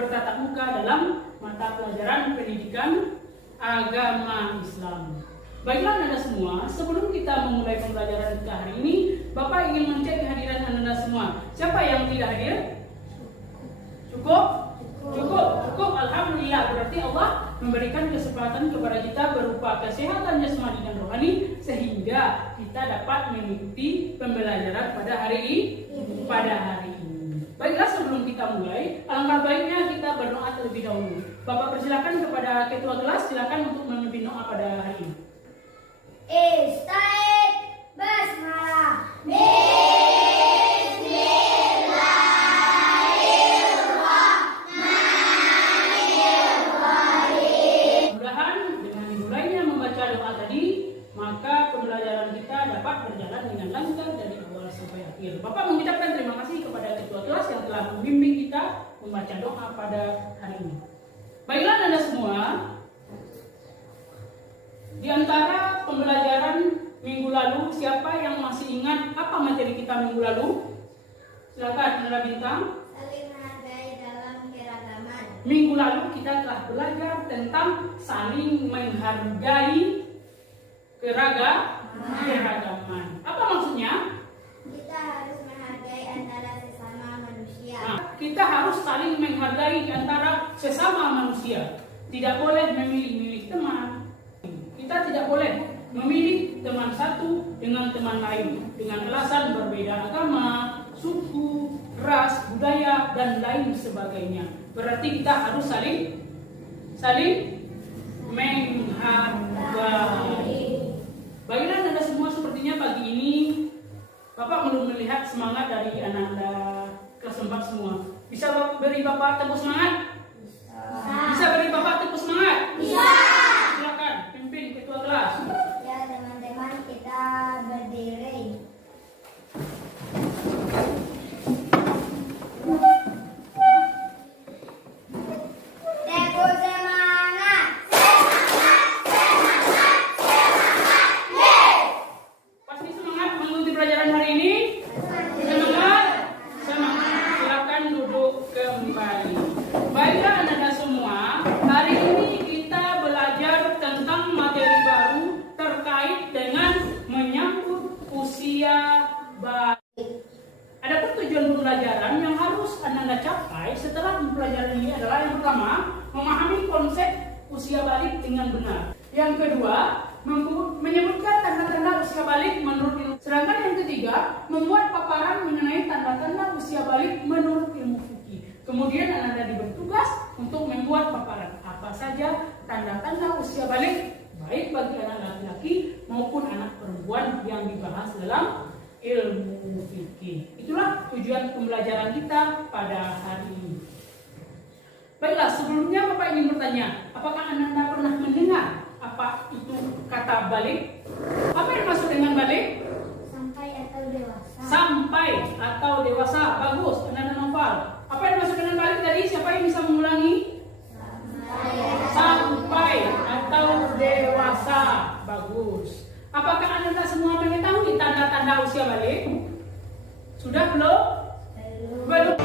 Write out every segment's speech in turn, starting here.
bertatap muka dalam mata pelajaran pendidikan agama Islam. Baiklah Anda semua, sebelum kita memulai pembelajaran kita hari ini, Bapak ingin mencek kehadiran Anda semua. Siapa yang tidak hadir? Cukup? Cukup. Alhamdulillah, berarti Allah memberikan kesempatan kepada kita berupa kesehatan jasmani dan rohani sehingga kita dapat mengikuti pembelajaran pada hari ini. Baiklah, sebelum kita mulai, alangkah baiknya kita berdoa terlebih dahulu. Bapak persilakan kepada ketua kelas, silakan untuk memimpin doa pada hari ini. Istaid basmalah. Mudah-mudahan dengan dimulainya membaca doa tadi, maka pembelajaran kita dapat berjalan dengan lancar dari awal sampai akhir. Bapak mengucapkan terima kasih kepada ketua kelas yang telah membimbing kita membaca doa pada hari ini. Baiklah Anda semua, di antara pembelajaran minggu lalu, siapa yang masih ingat apa materi kita minggu lalu? Silakan Anda Bintang. Saling menghargai dalam keragaman. Minggu lalu kita telah belajar tentang saling menghargai keragaman. Apa maksudnya? Kita harus menghargai antara sesama manusia. Kita harus saling menghargai antara sesama manusia. Tidak boleh memilih-milih teman. Kita tidak boleh memilih teman satu dengan teman lain dengan alasan berbeda agama, suku, ras, budaya, dan lain sebagainya. Berarti kita harus saling menghargai. Baiklah Anda semua, sepertinya pagi ini Bapak belum melihat semangat dari anak-anak kelas 4 semua. Bisa beri Bapak tepuk semangat? Bisa beri Bapak tepuk semangat? Bisa. Silakan pimpin ketua kelas. Ya teman-teman, kita berdiri. Tepuk semangat. Pasti semangat mengikuti pelajaran hari ini? Semangat? Silakan duduk kembali. Baiklah anak-anak semua, hari ini kita belajar tentang materi baru terkait dengan menyambut usia balik. Adapun tujuan pembelajaran yang harus Anda capai setelah pembelajaran ini adalah yang pertama, memahami konsep usia balik dengan benar. Yang kedua, menyebutkan tanda-tanda usia balik menurut ilmu. Sedangkan yang ketiga, membuat paparan mengenai tanda-tanda usia balik menurut ilmu fikih. Kemudian Anda diberi tugas untuk membuat paparan apa saja tanda-tanda usia balik, baik bagi anak laki-laki maupun anak perempuan yang dibahas dalam ilmu fikih. Itulah tujuan pembelajaran kita pada hari ini. Baiklah, sebelumnya Bapak ingin bertanya, apakah Anda pernah mendengar apa itu kata balik? Apa yang dimaksud dengan balik? Sampai atau dewasa. Sampai atau dewasa. Bagus, Anda Noval. Apa yang dimaksud dengan balik tadi? Siapa yang bisa mengulangi? Sampai atau dewasa. Bagus. Apakah Anda semua mengetahui tanda-tanda usia balik? Sudah belum? Belum.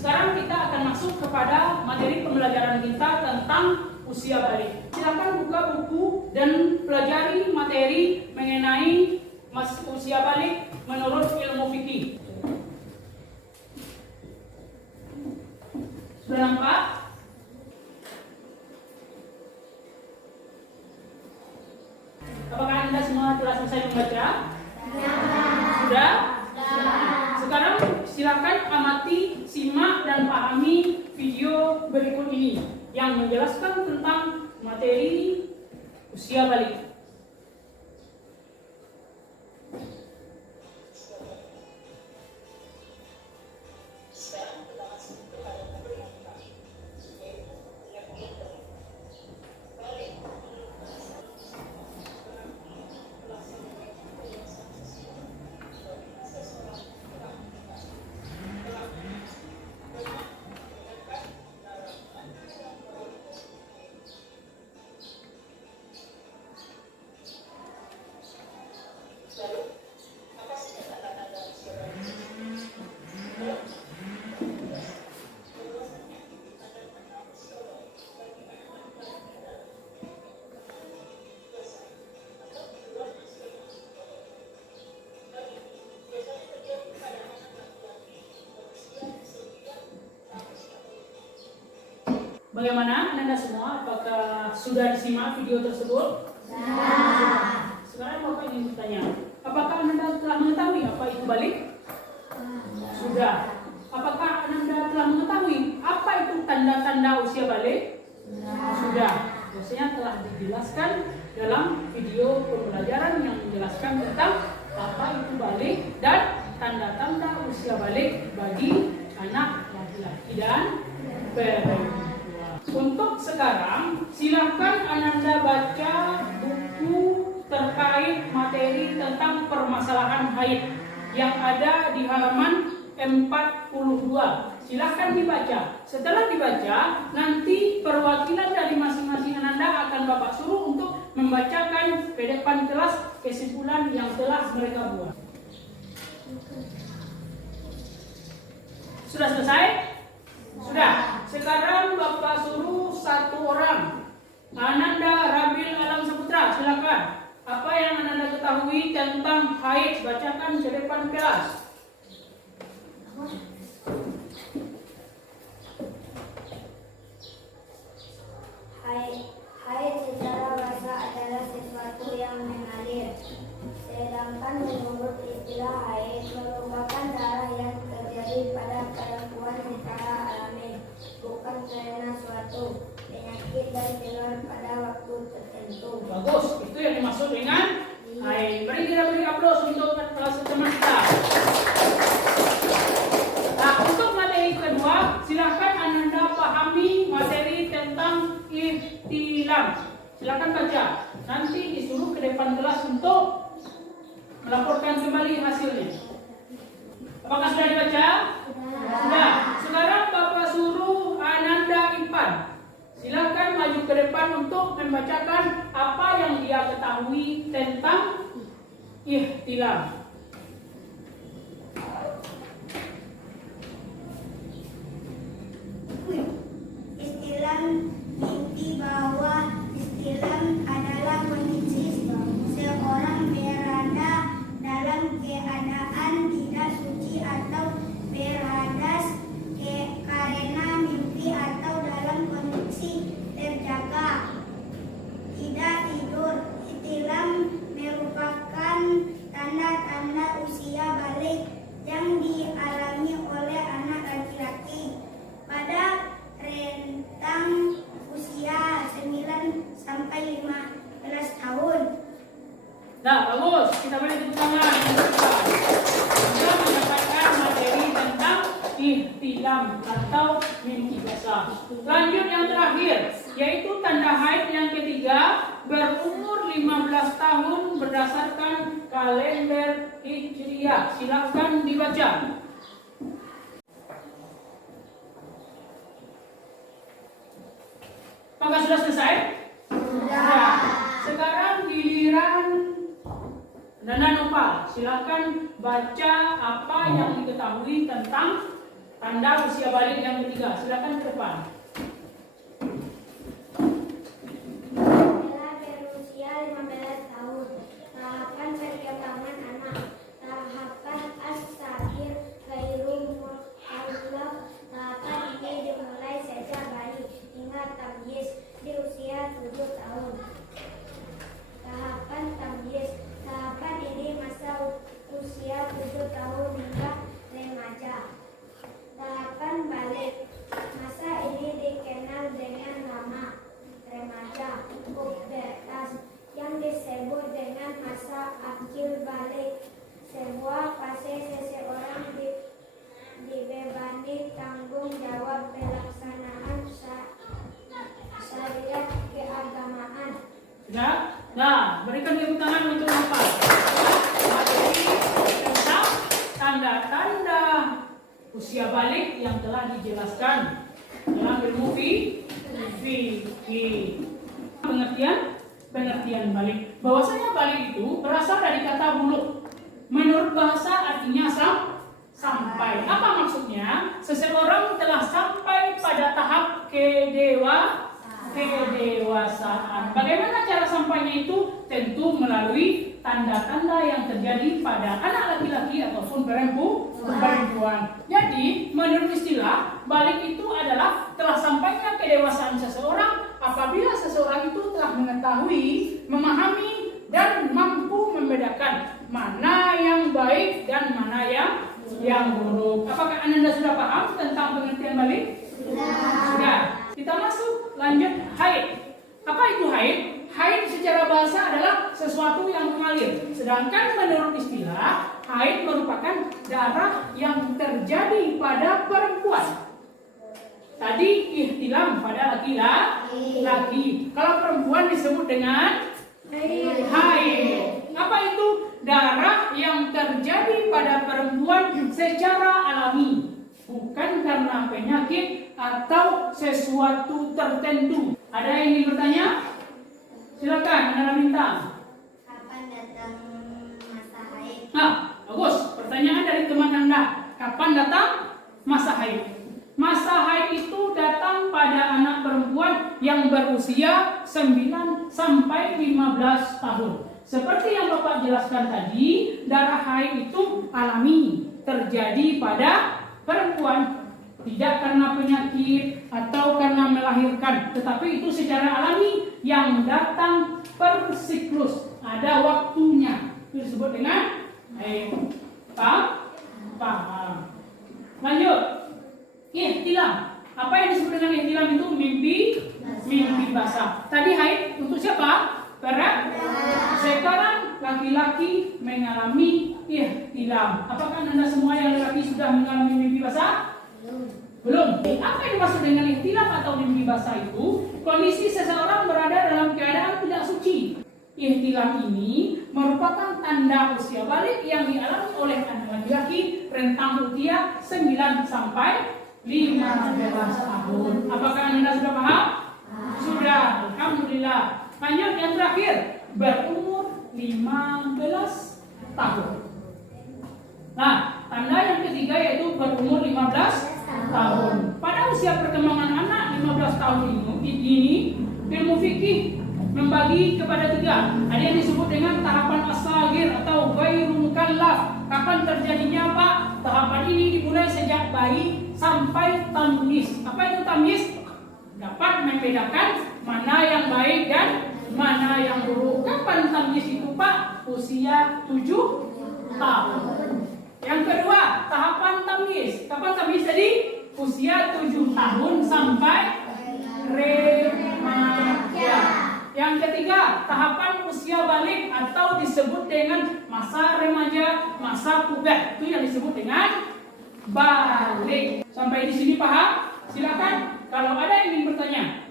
Sekarang kita akan masuk kepada materi pembelajaran kita tentang usia balik. Silakan buka buku dan pelajari materi mengenai usia balik menurut ilmu fikih. Sudah nampak? Apakah Anda semua telah selesai membaca? Sudah? Sekarang silakan amati, simak, dan pahami video berikut ini yang menjelaskan tentang materi usia balik. Bagaimana Anda semua? Apakah sudah disimak video tersebut? Sudah. Sekarang Bapak ingin bertanya, apakah Anda telah mengetahui apa itu balik? Sudah. Apakah Anda telah mengetahui apa itu tanda-tanda usia balik? Sudah. Biasanya telah dijelaskan dalam video pembelajaran yang menjelaskan tentang apa itu balik dan tanda-tanda usia balik bagi anak laki-laki dan perempuan. Untuk sekarang, silakan Anda baca buku terkait materi tentang permasalahan haid yang ada di halaman 42. Silakan dibaca. Setelah dibaca, nanti perwakilan dari masing-masing Anda akan Bapak suruh untuk membacakan ke depan kelas kesimpulan yang telah mereka buat. Sudah selesai? Sudah. Sekarang Bapak suruh satu orang. Ananda Rabil Alam Saputra, silakan. Apa yang Anda ketahui tentang haid? Bacakan ke depan kelas. Haid secara bahasa adalah sesuatu yang mengalir. Sedangkan menurut istilah haid merupakan darah yang terjadi pada perempuan secara alami, bukan karena suatu penyakit dan timbul pada waktu tertentu. Bagus, itu yang dimaksud dengan haid. Mari kita beri aplaus untuk kelas semesta. Nah, untuk materi kedua, silakan Anda pahami materi tentang ihtilam. Silakan baca. Nanti disuruh ke depan kelas untuk melaporkan kembali hasilnya. Apakah sudah dibaca? Sudah. Sekarang Bapak suruh Ananda Ipan. Silakan maju ke depan untuk membacakan apa yang dia ketahui tentang ihtilam. Istilah inti bahwa istilah adalah kondisi seorang berada dalam keadaan tidak suci atau berhadas karena mimpi atau dalam kondisi terjaga tidak tidur. Istilah merupakan tanda-tanda usia balik yang dialami oleh anak laki-laki pada rentang usia 9 sampai 15 tahun. Nah, bagus. Kita beri tepuk tangan. Kita mendapatkan materi tentang ihtilam atau mimpi basah. Lanjut yang terakhir, yaitu tanda haid yang ketiga, berumur 15 tahun berdasarkan kalender Hijriah. Silakan dibaca. Apakah sudah selesai? Sudah. Sekarang giliran Nana Nopal. Silakan baca apa yang diketahui tentang tanda usia balik yang ketiga. Silakan ke depan. Setelah berusia 15 tahun, tahapan perkembangan anak, tahapan as-saghir ghairul mukallaf. Tahapan ini dimulai sejak bayi hingga tamyiz di usia 7 tahun. Tahapan tamyiz, tahapan ini masa usia 7 tahun hingga remaja. Tahapan balik, masa ini dikenal dengan nama remaja, pubertas, yang disebut dengan masa akil balik, sebuah fase seseorang dibebani tanggung jawab pelaksanaan syariat keagamaan. Ya. Nah, berikan tepuk tangan untuk Nopal. Materi tentang tanda-tanda usia balik yang telah dijelaskan dalam ilmu fikih. Pengertian balik. Bahwasanya balik itu berasal dari kata buluk. Menurut bahasa artinya sampai. Apa maksudnya? Seseorang telah sampai pada tahap kedewasaan. Bagaimana cara sampainya itu? Tentu melalui tanda-tanda yang terjadi pada anak laki-laki ataupun perempuan. perempuan. Jadi menurut istilah balik itu adalah telah sampainya kedewasaan seseorang apabila seseorang itu telah mengetahui, memahami, dan mampu membedakan mana yang baik dan mana yang buruk. Apakah Anda sudah paham tentang pengertian balik? Sudah. Kita masuk lanjut haid. Apa itu haid? Haid secara bahasa adalah sesuatu yang mengalir. Sedangkan menurut istilah, haid merupakan darah yang terjadi pada perempuan. Tadi ihtilam pada laki-laki. Kalau perempuan disebut dengan haid. Apa itu? Darah yang terjadi pada perempuan secara alami, bukan karena penyakit atau sesuatu tertentu. Ada yang ingin bertanya? Silakan, Anda minta. Kapan datang masa haid? Bagus. Pertanyaan dari teman Anda. Kapan datang masa haid? Masa haid itu datang pada anak perempuan yang berusia 9 sampai 15 tahun. Seperti yang Bapak jelaskan tadi, darah haid itu alami, terjadi pada perempuan. Tidak karena penyakit atau karena melahirkan, tetapi itu secara alami yang datang per siklus. Ada waktunya. Itu disebut dengan haid. Paham? Lanjut. Ihtilam. Apa yang disebut dengan ihtilam itu? Mimpi basah. Tadi haid untuk siapa? Sekarang laki-laki mengalami ihtilam. Apakah Anda semua yang laki sudah mengalami mimpi basah? Belum. Apa yang dimaksud dengan ihtilam atau mimpi basah itu? Kondisi seseorang berada dalam keadaan tidak suci. Ihtilam ini merupakan tanda usia balik yang dialami oleh anak laki-laki rentang usia 9 sampai 15 tahun. Apakah Anda sudah paham? Sudah. Alhamdulillah. Lanjut yang terakhir, berumur 15 tahun. Nah, tanda yang ketiga yaitu berumur 15 tahun. Pada usia perkembangan anak 15 tahun ini ilmu fikih membagi kepada 3. Ada yang disebut dengan tahapan as-saghir atau ghairu mukallaf. Kapan terjadinya Pak? Tahapan ini dimulai sejak bayi sampai tamyiz. Apa itu tamyiz? Dapat membedakan mana yang baik dan mana yang buruk. Kapan tamyiz itu Pak? Usia 7 tahun. Yang kedua, tahapan tamyiz. Kapan tamyiz tadi? Usia 7 tahun sampai remaja. Yang ketiga, tahapan usia balik atau disebut dengan masa remaja, masa puber. Itu yang disebut dengan balik. Sampai di sini paham? Silakan. Kalau ada yang ingin bertanya,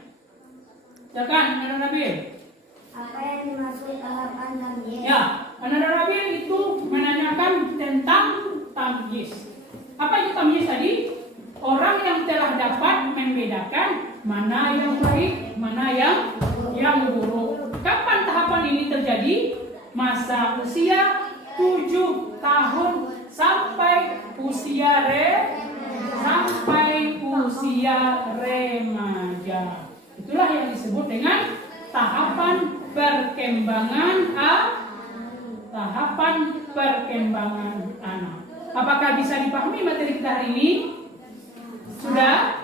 silakan, Anda Nabil. Apa yang dimaksud tahapan tamyiz? Ya, Anda Nabil itu menanyakan tentang tamyiz. Apa itu tamyiz tadi? Orang yang telah dapat membedakan mana yang baik, mana yang buruk. Kapan tahapan ini terjadi? Masa usia 7 tahun sampai usia remaja. Itulah yang disebut dengan tahapan perkembangan anak. Apakah bisa dipahami materi kita hari ini? Sudah?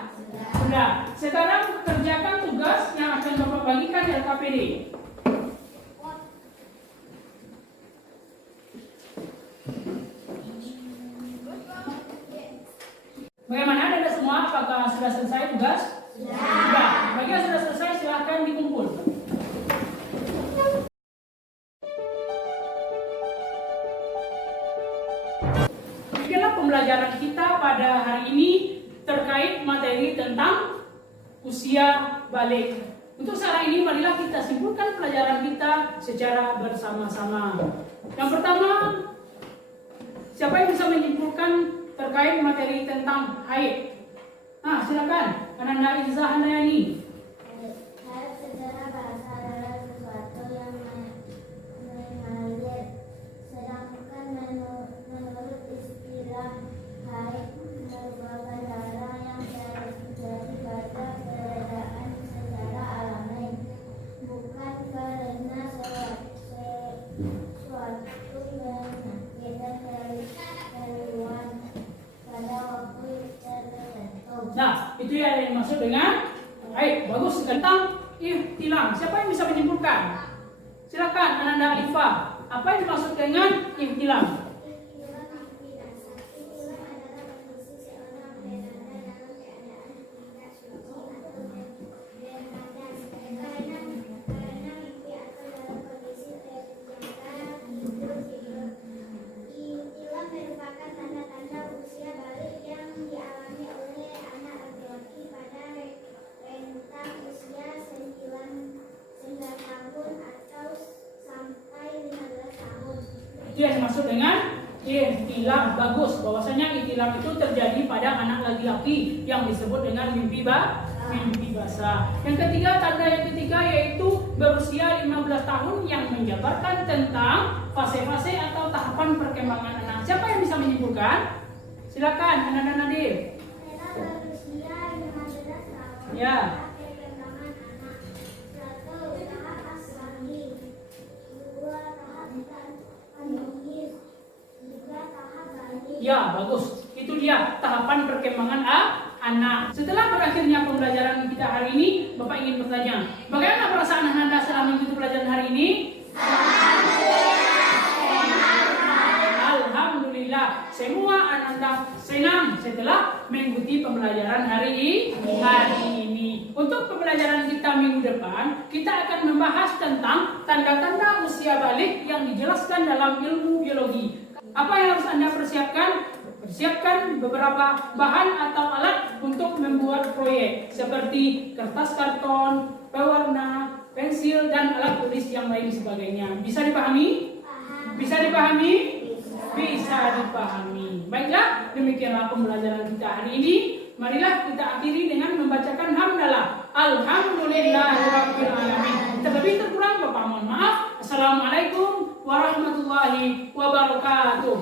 Sudah. Sekarang kerjakan tugas yang akan Bapak bagikan di LKPD. Bagaimana Anda semua? Apakah sudah selesai tugas? Sudah. Bagi yang sudah selesai silakan dikumpul. Demikianlah pembelajaran kita pada hari ini terkait materi tentang usia balik. Untuk saat ini marilah kita simpulkan pelajaran kita secara bersama-sama. Yang pertama, siapa yang bisa menyimpulkan terkait materi tentang haid? Silakan, Ananda Izzah Handayani. Haid secara bahasa adalah sesuatu yang mengalir. Sedangkan menurut istilah haid merupakan darah yang terjadi pada keadaan secara alami, bukan karena suatu penyakit dan keluhan pada Nah, itu ya yang dimaksud dengan baik, bagus. Tentang ihtilam, siapa yang bisa menyimpulkan? Silakan Ananda Alifah. Apa yang dimaksud dengan ihtilam? Itu yang dimaksud dengan ihtilam. Bagus, bahwasanya ihtilam itu terjadi pada anak laki-laki yang disebut dengan mimpi basah. Yang ketiga, tanda yang ketiga yaitu berusia 15 tahun yang menjabarkan tentang fase-fase atau tahapan perkembangan anak. Siapa yang bisa menyimpulkan? Silakan, Ananda Nadir. Berusia 15 tahun. Ya. Perkembangan anak. 1. Tahap asli. 2. Tahap pandemis. 3. Tahap balik. Ya, bagus. Itu dia tahapan perkembangan anak. Setelah berakhirnya pembelajaran kita hari ini, Bapak ingin bertanya, bagaimana perasaan Anda setelah mengikuti pelajaran hari ini? Alhamdulillah. Semua Anda senang setelah mengikuti pembelajaran hari ini. Untuk pembelajaran kita minggu depan, kita akan membahas tentang tanda-tanda usia balik yang dijelaskan dalam ilmu biologi. Apa yang harus Anda persiapkan? Persiapkan beberapa bahan atau alat untuk membuat proyek seperti kertas karton, pewarna, pensil, dan alat tulis yang lain sebagainya. Bisa dipahami? Bisa dipahami? Bisa dipahami. Baiklah, demikianlah pembelajaran kita hari ini. Marilah kita akhiri dengan membacakan hamdalah. Alhamdulillahirabbil alamin. Terlebih terkurang Bapak mohon maaf. Assalamualaikum warahmatullahi wabarakatuh.